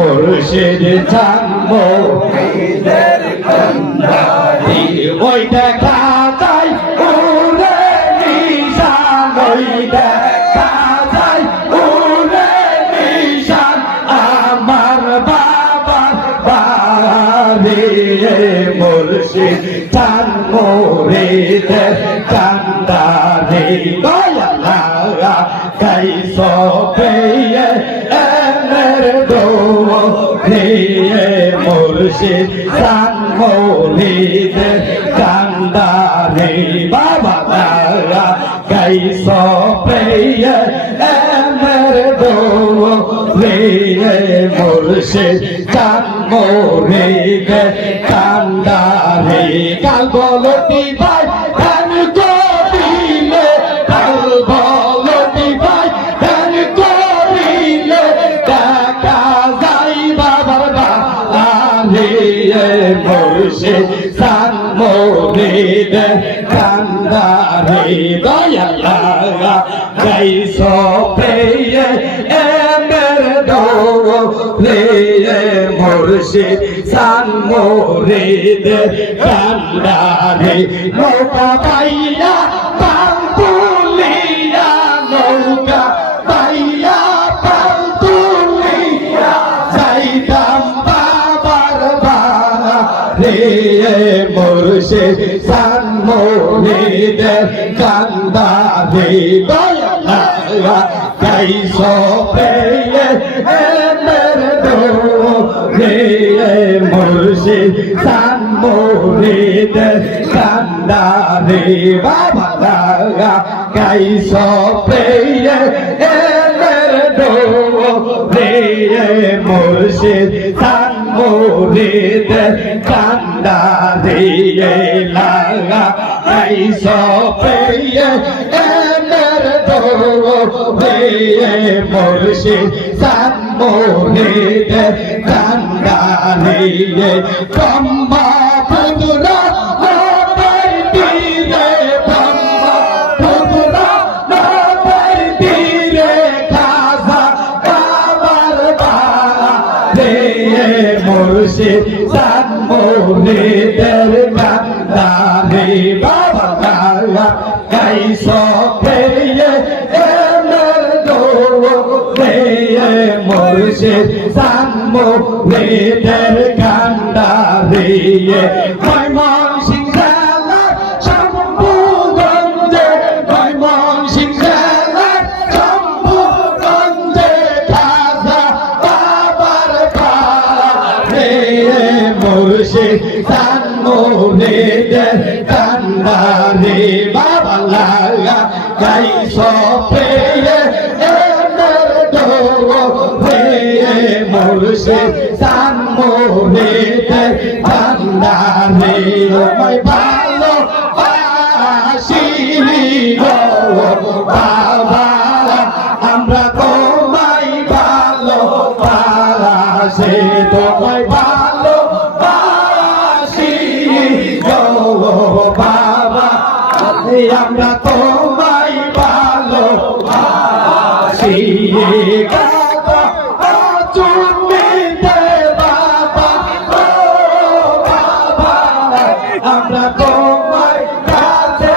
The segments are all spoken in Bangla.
মুর্শিদ ওই গাই সপে এমর দো মুর্শিদ চান মোরে কান্দারে বাবা দারা গাই সপে এমর দো মুর্শিদ চান মোরে কান্দারে। কাল বলতি ভাই মোরিদ কান্দারে দয়ালা গাই সপে এমর দো রে মুর্শিদ সান মোরিদ কান্দারে নৌকা পাইয়া পাম্পুলিয়া নৌকা সান মোরিদ কান্দারে দয়ালা গাই সপে এমর দো রে মুর্শিদ সান মোরিদ কান্দারে বাবা গাই সপে এমর রে মুর্শিদ সান মোরিদ কান্দারে লাগা গাই সপে এমর রে মুর্শিদ সান মোরিদ কান্দারে কম্বা ফুদরা মোরিদের কান্দারে বাবা গাই সপে এমর দো রে মুর্শিদ সান মোরিদের কান্দারে ময়মন সিং জেলার মোরিদের কান্দারে বাবা লাগা গাই সপে মুর্শিদ সান মোরিদের কান্দারে ভালো বাসি আমরা তোমায় ভালো বাবা আমরা তোমায় কাছে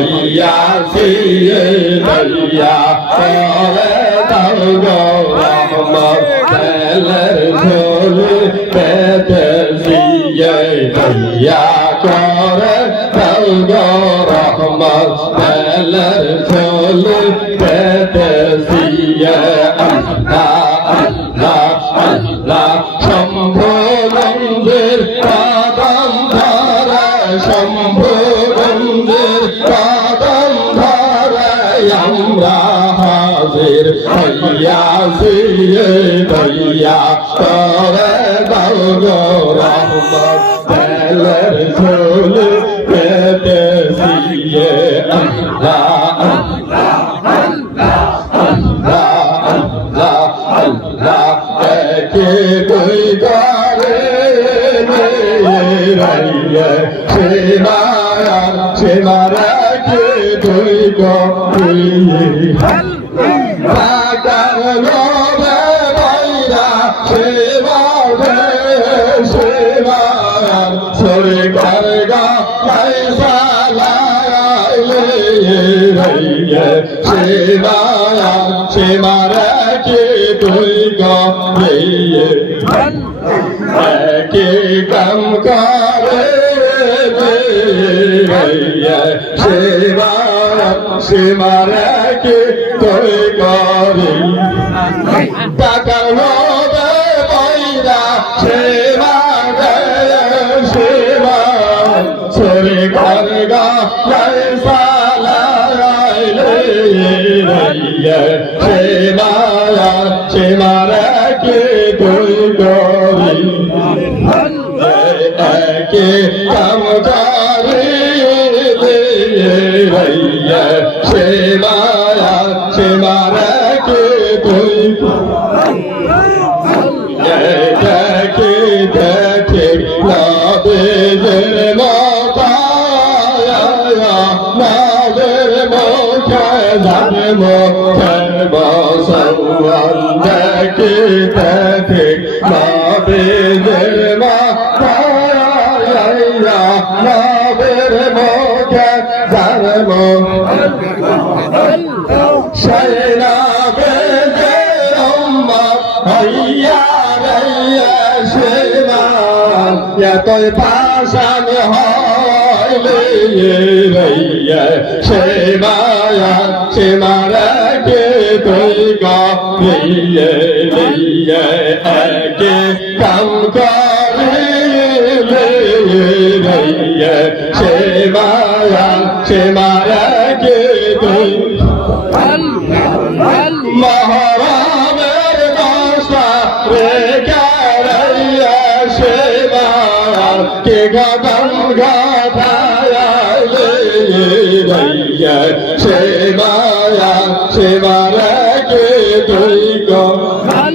হাজির হইয়াছি লইয়া করে গো রহমত তেলের ঝোলে পেতে সিয়ে দয়া করে দাও গো রহমত তেলের ঝোলে পেতে সিয়ে আল্লাহ আল্লাহ আল্লাহ শম্ভু আমরা হাজির হইয়াছি দইয়া করে দাও রহমত তেলের ঝোল পেতে সিয়ে আল্লাহ আল্লাহ আল্লাহ আল্লাহ একে তুই করে রাইয়ে সেমায়া সেমারা কে তুই করি কাকার লোবে বাইরা সেবা সেবা সরে করগা পয়সা লাগাইলে রইয়ে সেবায়া সেমারা কে তুই সেবা সেমারা কে তুই করি? টাকার লোভে বইরা সেবা সেবা করগা পয়সা লাগাইলে রইয়ে সেবা সেবা সেমারা কে তুই দেখে দেখে নাদের নাদের মুখে যাবে মুখে বসওয়াল দেখে দেখে বেজে রম্মা হইয়া রইয়া সেবা। এতই পাশান হইলে রইয়া সেবায়া। সেমারা কে তুই গিয়ে লইয়া একে কাম রইয়া সেবায়া সেবার কে তুই